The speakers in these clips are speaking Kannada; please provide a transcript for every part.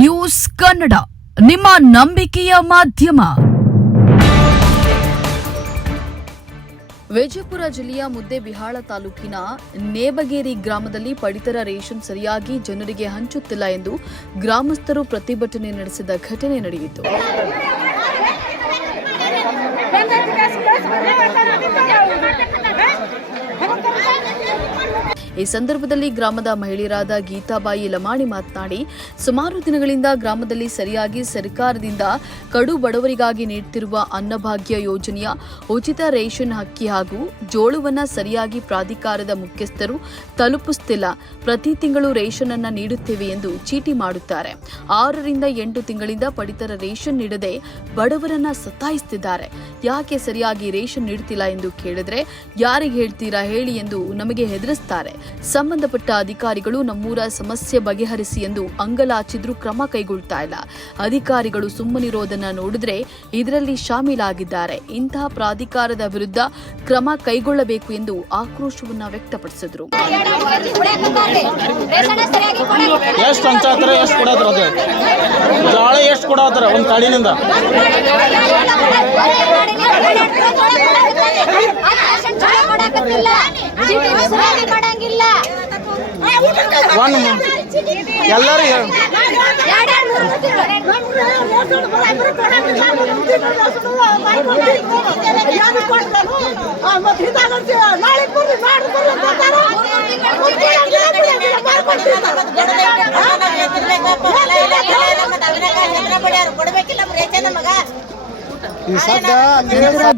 ನ್ಯೂಸ್ ಕನ್ನಡ, ನಿಮ್ಮ ನಂಬಿಕೆಯ ಮಾಧ್ಯಮ. ವಿಜಯಪುರ ಜಿಲ್ಲೆಯ ಮುದ್ದೆಬಿಹಾಳ ತಾಲೂಕಿನ ನೇಬಗೇರಿ ಗ್ರಾಮದಲ್ಲಿ ಪಡಿತರ ರೇಷನ್ ಸರಿಯಾಗಿ ಜನರಿಗೆ ಹಂಚುತ್ತಿಲ್ಲ ಎಂದು ಗ್ರಾಮಸ್ಥರು ಪ್ರತಿಭಟನೆ ನಡೆಸಿದ ಘಟನೆ ನಡೆಯಿತು. ಈ ಸಂದರ್ಭದಲ್ಲಿ ಗ್ರಾಮದ ಮಹಿಳೆಯರಾದ ಗೀತಾಬಾಯಿ ಲಮಾಣಿ ಮಾತನಾಡಿ, ಸುಮಾರು ದಿನಗಳಿಂದ ಗ್ರಾಮದಲ್ಲಿ ಸರಿಯಾಗಿ ಸರ್ಕಾರದಿಂದ ಕಡು ಬಡವರಿಗಾಗಿ ನೀಡುತ್ತಿರುವ ಅನ್ನಭಾಗ್ಯ ಯೋಜನೆಯ ಉಚಿತ ರೇಷನ್ ಅಕ್ಕಿ ಹಾಗೂ ಜೋಳವನ್ನು ಸರಿಯಾಗಿ ಪ್ರಾಧಿಕಾರದ ಮುಖ್ಯಸ್ಥರು ತಲುಪಿಸುತ್ತಿಲ್ಲ ಪ್ರತಿ ತಿಂಗಳು ರೇಷನ್ ಅನ್ನು ನೀಡುತ್ತೇವೆ ಎಂದು ಚೀಟಿ ಮಾಡುತ್ತಾರೆ. ಆರರಿಂದ ಎಂಟು ತಿಂಗಳಿಂದ ಪಡಿತರ ರೇಷನ್ ನೀಡದೆ ಬಡವರನ್ನ ಸತಾಯಿಸುತ್ತಿದ್ದಾರೆ ಯಾಕೆ ಸರಿಯಾಗಿ ರೇಷನ್ ನೀಡುತ್ತಿಲ್ಲ ಎಂದು ಕೇಳಿದ್ರೆ, ಯಾರಿಗೆ ಹೇಳ್ತೀರಾ ಹೇಳಿ ಎಂದು ನಮಗೆ ಹೆದರಿಸ್ತಾರೆ. ಸಂಬಂಧಪಟ್ಟ ಅಧಿಕಾರಿಗಳು ನಮ್ಮೂರ ಸಮಸ್ಯೆ ಬಗೆಹರಿಸಿ ಎಂದು ಅಂಗಲಾಚಿದ್ರೂ ಕ್ರಮ ಕೈಗೊಳ್ತಾ ಇಲ್ಲ ಅಧಿಕಾರಿಗಳು ಸುಮ್ಮನಿರೋದನ್ನ ನೋಡಿದ್ರೆ ಇದರಲ್ಲಿ ಶಾಮೀಲಾಗಿದ್ದಾರೆ ಇಂತಹ ಪ್ರಾಧಿಕಾರದ ವಿರುದ್ಧ ಕ್ರಮ ಕೈಗೊಳ್ಳಬೇಕು ಎಂದು ಆಕ್ರೋಶವನ್ನ ವ್ಯಕ್ತಪಡಿಸಿದರು ಎಷ್ಟು ಹಂಚಾತ್ರ ಎಷ್ಟು ಕೊಡತ್ರ ಅದು ಜೋಳ ಎಷ್ಟು ಕೊಡತ್ರ ಒಂದು ಕಾಡಿನಿಂದ ಮಾಡಂಗಿಲ್ಲ ಎಲ್ಲರೂ ಹೇಳು. ಕೊಡ್ಬೇಕಿಲ್ಲ ಮಗ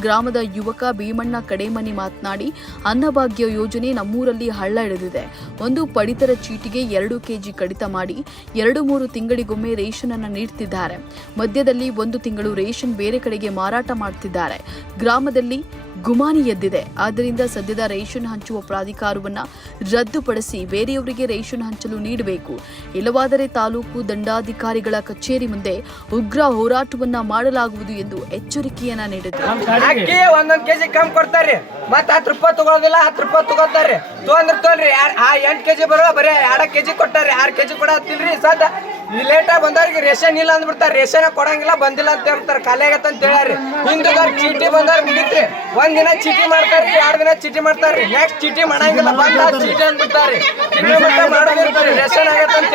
ಗ್ರಾಮದ ಯುವಕ ಭೀಮಣ್ಣ ಕಡೇಮನಿ ಮಾತನಾಡಿ, ಅನ್ನಭಾಗ್ಯ ಯೋಜನೆ ನಮ್ಮೂರಲ್ಲಿ ಹಳ್ಳ ಹಿಡಿದಿದೆ. ಒಂದು ಪಡಿತರ ಚೀಟಿಗೆ ಎರಡು ಕೆಜಿ ಕಡಿತ ಮಾಡಿ ಎರಡು ಮೂರು ತಿಂಗಳಿಗೊಮ್ಮೆ ರೇಷನ್ ಅನ್ನು ನೀಡ್ತಿದ್ದಾರೆ. ಮಧ್ಯದಲ್ಲಿ ಒಂದು ತಿಂಗಳು ರೇಷನ್ ಬೇರೆ ಕಡೆಗೆ ಮಾರಾಟ ಮಾಡ್ತಿದ್ದಾರೆ. ಗ್ರಾಮದಲ್ಲಿ ಗುಮಾನಿ ಎದ್ದಿದೆ. ಆದ್ದರಿಂದ ಸದ್ಯದ ರೇಷನ್ ಹಂಚುವ ಪ್ರಾಧಿಕಾರವನ್ನ ರದ್ದುಪಡಿಸಿ ಬೇರೆಯವರಿಗೆ ರೇಷನ್ ಹಂಚಲು ನೀಡಬೇಕು. ಇಲ್ಲವಾದರೆ ತಾಲೂಕು ದಂಡಾಧಿಕಾರಿಗಳ ಕಚೇರಿ ಮುಂದೆ ಉಗ್ರ ಹೋರಾಟವನ್ನ ಮಾಡಲಾಗುವುದು ಎಂದು ಎಚ್ಚರಿಕೆಯನ್ನ ನೀಡಿದರು. ಅಕ್ಕಿ ಒಂದೊಂದ್ ಕೆಜಿ ಕಮ್ಮಿ ಕೊಡ್ತಾರೆ. ಮತ್ತೆ ಹತ್ತು ರೂಪಾಯಿ ತಗೊಳೋದಿಲ್ಲ ಹತ್ತು ರೂಪಾಯಿ ತಗೋತಾರೆ ತೊಂದ್ರ ತೊಗೊಂಡ್ರಿ ಆ ಎಂಟ್ ಕೆಜಿ ಬರೋ ಬರೀ ಎರಡ ಕೆಜಿ ಕೊಟ್ಟಾರ್ರಿ ಆರ್ ಕೆಜಿ ಕೊಡತ್ತಿಲ್ರಿ ಸದ ಲೇಟಾಗಿ ಬಂದವ್ರಿಗೆ ರೇಷನ್ ಇಲ್ಲ ಅಂದ್ಬಿಡ್ತಾರೆ. ರೇಷನ್ ಕೊಡಂಗಿಲ್ಲ ಬಂದಿಲ್ಲ ಅಂತ ಹೇಳ್ತಾರೆ ಖಾಲಿ ಆಗತ್ತ ಅಂತ ಹೇಳ್ಯಾರಿ. ಹಿಂದದವ್ರ ಚೀಟಿ ಬಂದವ್ರು ಮುಗಿತ್ರಿ. ಒಂದ್ ದಿನ ಚೀಟಿ ಮಾಡ್ತಾರ್ರಿ ಎರಡ್ ದಿನ ಚೀಟಿ ಮಾಡ್ತಾರ್ರಿ. ನೆಕ್ಸ್ಟ್ ಚೀಟಿ ಮಾಡಂಗಿಲ್ಲ ಬಂದ ಚೀಟಿ ಅಂದ್ಬಿಡ್ತಾರೆ ಮಾಡೋದಿರ್ತಾರ್ರಿ ರೇಷನ್ ಆಗತ್ತ ಅಂತ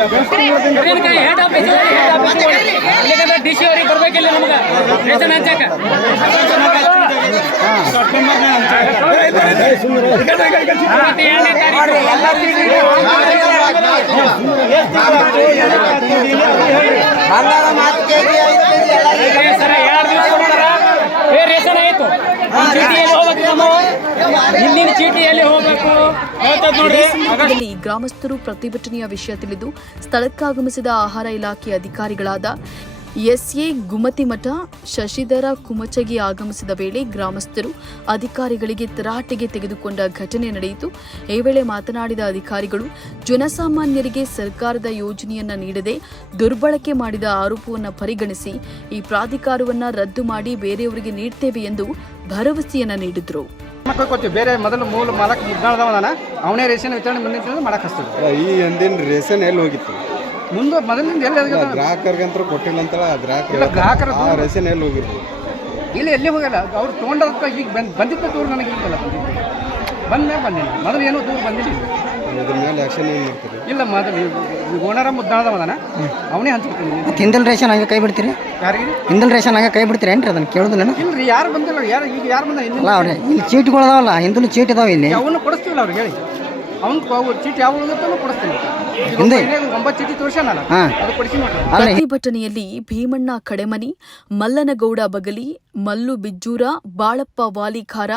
ಹೇಳ್ತಾರ್ರಿ ಕೊಡ್ತಾರೆ, ಮೂರು ಡಿಸಿ ಅವ್ರಿಗೆ ಬರ್ಬೇಕಿಲ್ಲ ನಮ್ಗೆ ರೇಷನ್ ಹಂಚಕ ಮತ್ತೆ ಎರಡನೇ ತಾರೀಕು ಏ ಸರ ಎರಡು ದಿವಸ ಕೊಡ್ತಾರ ಏ ರೇಷನ್ ಆಯ್ತು ಈ ಚೀಟಿ ಎಲ್ಲಿ ಹೋಗ್ಬೇಕು ನಾವು ಹಿಂದಿನ ಚೀಟಿ ಎಲ್ಲಿ ಹೋಗ್ಬೇಕು ಸಂದರ್ಭದಲ್ಲಿ ಗ್ರಾಮಸ್ಥರು ಪ್ರತಿಭಟನೆಯ ವಿಷಯ ತಿಳಿದು ಸ್ಥಳಕ್ಕಾಗಮಿಸಿದ ಆಹಾರ ಇಲಾಖೆ ಅಧಿಕಾರಿಗಳಾದ ಎಸ್ಎ ಗುಮತಿಮಠ ಶಶಿಧರ ಕುಮಚಗಿ ಆಗಮಿಸಿದ ವೇಳೆ ಗ್ರಾಮಸ್ಥರು ಅಧಿಕಾರಿಗಳಿಗೆ ತರಾಟೆಗೆ ತೆಗೆದುಕೊಂಡ ಘಟನೆ ನಡೆಯಿತು. ಈ ವೇಳೆ ಮಾತನಾಡಿದ ಅಧಿಕಾರಿಗಳು ಜನಸಾಮಾನ್ಯರಿಗೆ ಸರ್ಕಾರದ ಯೋಜನೆಯನ್ನು ನೀಡದೆ ದುರ್ಬಳಕೆ ಮಾಡಿದ ಆರೋಪವನ್ನು ಪರಿಗಣಿಸಿ ಈ ಪ್ರಾಧಿಕಾರವನ್ನು ರದ್ದು ಮಾಡಿ ಬೇರೆಯವರಿಗೆ ನೀಡ್ತೇವೆ ಎಂದು ಭರವಸೆಯನ್ನ ನೀಡಿದರು. ಕೊಡ್ತೀವಿ. ಬೇರೆ ಮೊದಲು ಮೂಲ ಮಾಲಕ್ ಮುದ್ದಾಳದವನ ಅವನೇ ರೇಷನ್ ವಿತರಣೆ ಮುಂದಿನ ಮಾಡಕ್ಕೆ ಹಚ್ತೀವಿ ಈ ಹಿಂದಿನ ರೇಷನ್ ಎಲ್ಲಿ ಹೋಗಿತ್ತು? ಮುಂದೆ ಮೊದಲಿಂದ ಎಲ್ಲಿ ಗ್ರಾಹಕರಿಗೆ ಗ್ರಾಹಕರಿಗಂತೂ ಕೊಟ್ಟಿಲ್ಲ ಅಂತ ಗ್ರಾಹಕರು ರೇಷನ್ ಎಲ್ಲಿ ಹೋಗಿತ್ತು? ಇಲ್ಲಿ ಎಲ್ಲಿ ಹೋಗಲ್ಲ. ಅವ್ರು ತೊಗೊಂಡದಕ್ಕೆ ಈಗ ಬಂದ್ ಬಂದಿದ್ದ ತೋರು ನನಗೆ ಈಗಲ್ಲ ಬಂದ್ಮೇಲೆ ಬಂದಿಲ್ಲ. ಮೊದಲು ಏನೋ ದೂರ ಬಂದಿಲ್ಲ. ಇದ್ರ ಮೇಲೆ ಆಕ್ಷನ್ ಏನು ಮಾಡ್ತೀರಿ? ಇಲ್ಲ ಮೊದಲು ಓನರ ಮುದ್ದಾದ ಮದನ ಅವನೇ ಹಂಚ್ಕೊತೀನಿ ಹಿಂದಲ್ ರೇಷನ್ ಹಂಗೆ ಕೈ ಬಿಡ್ತೀರಿ? ಯಾರಿಗೆ? ಹಿಂದಲ್ ರೇಷನ್ ಹಂಗೆ ಕೈ ಬಿಡ್ತೀರಿ ಏನ್ರಿ ಅದನ್ನ ಕೇಳುದಿಲ್ಲ ಇಲ್ರಿ ಯಾರು ಬಂದಿಲ್ಲ ಯಾರು ಈಗ ಯಾರು ಬಂದ ಇಲ್ಲ ಅವ್ರೆ ಇಲ್ಲಿ ಚೀಟ್ಗಳು ಅದಾವಲ್ಲ ಹಿಂದಲು ಚೀಟ್ ಇದಾವೆ ಇಲ್ಲಿ. ಅವನು ಕೊಡಿಸ್ತೀವಲ್ಲ ಅವ್ರಿಗೆ ಹೇಳಿ. ಅವ್ನು ಚೀಟಿ ಯಾವ ಕೊಡಿಸ್ತೀನಿ. ಒಂಬತ್ತು ಚೀಟಿ. ಅದು ಕೊಡಿಸಿ ಪ್ರತಿಭಟನೆಯಲ್ಲಿ ಭೀಮಣ್ಣ ಕಡೆಮನಿ ಮಲ್ಲನಗೌಡ ಬಗಲಿ ಮಲ್ಲು ಬಿಜ್ಜೂರ ಬಾಳಪ್ಪ ವಾಲಿಖಾರ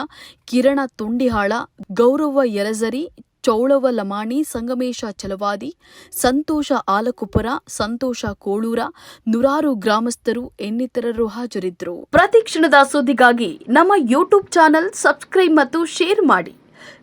ಕಿರಣ ತುಂಡಿಹಾಳ ಗೌರವ ಯಲಜರಿ ಚೌಳವ ಲಮಾಣಿ ಸಂಗಮೇಶ ಚಲವಾದಿ ಸಂತೋಷ ಆಲಕುಪುರ ಸಂತೋಷ ಕೋಳೂರ ನೂರಾರು ಗ್ರಾಮಸ್ಥರು ಇನ್ನಿತರರು ಹಾಜರಿದ್ದರು. ಪ್ರತಿ ಕ್ಷಣದ ಸುದ್ದಿಗಾಗಿ ನಮ್ಮ ಯೂಟ್ಯೂಬ್ ಚಾನೆಲ್ ಸಬ್ಸ್ಕ್ರೈಬ್ ಮತ್ತು ಶೇರ್ ಮಾಡಿ.